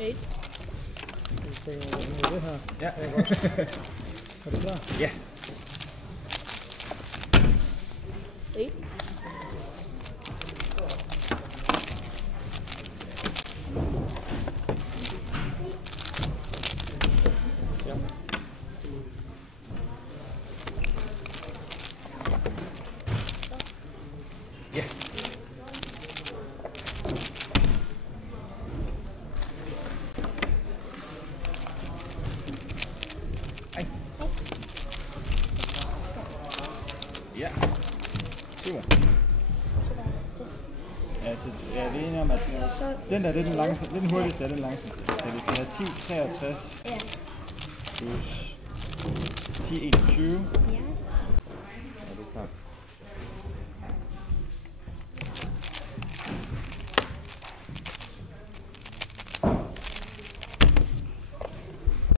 8. Vi trykker det her. Ja. Det er godt. Er du klar? Ja. 8. Ja. Ja. Hej. Ja. Super. Altså, jeg er enige om, at den der, det er den langsomt. Det er den hurtigste, det er den langsomt. Så vi skal have 10, 63 Ja. plus 10, 21. Ja.